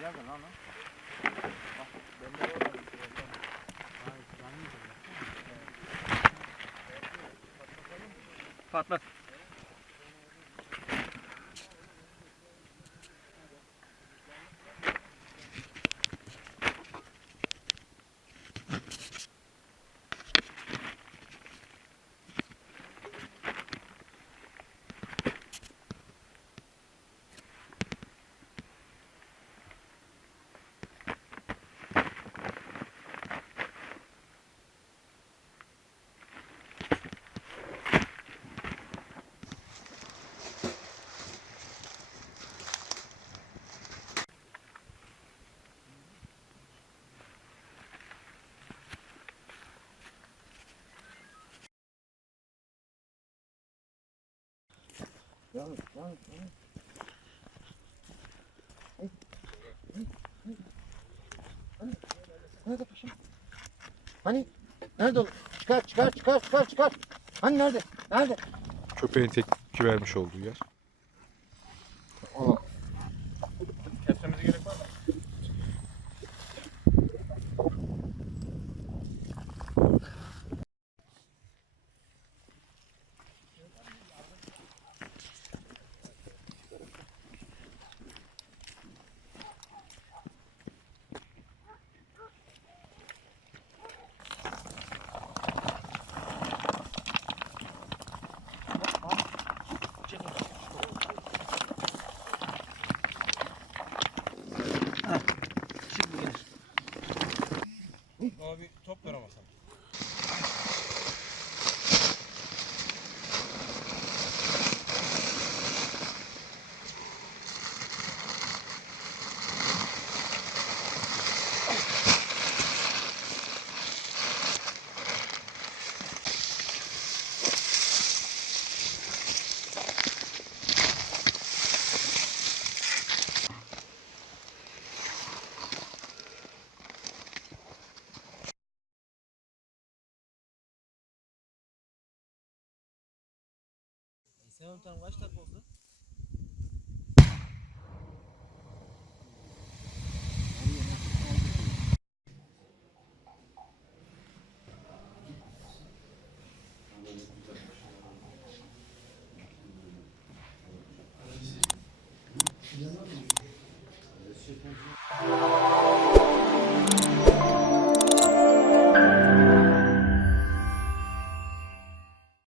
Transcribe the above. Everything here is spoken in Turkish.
Nerede lan lan? Bak ben de orada bir şey yapamam. Hayır, patlat. Yalnız. Nerede paşam? Hani? Nerede o? Çıkar. Hani nerede? Nerede? Köpeğin tepki vermiş olduğu yer. Kesmemize gerek var mı? Abi top ver ama sen. Sen ondan kaç dakika oldu? Thank you.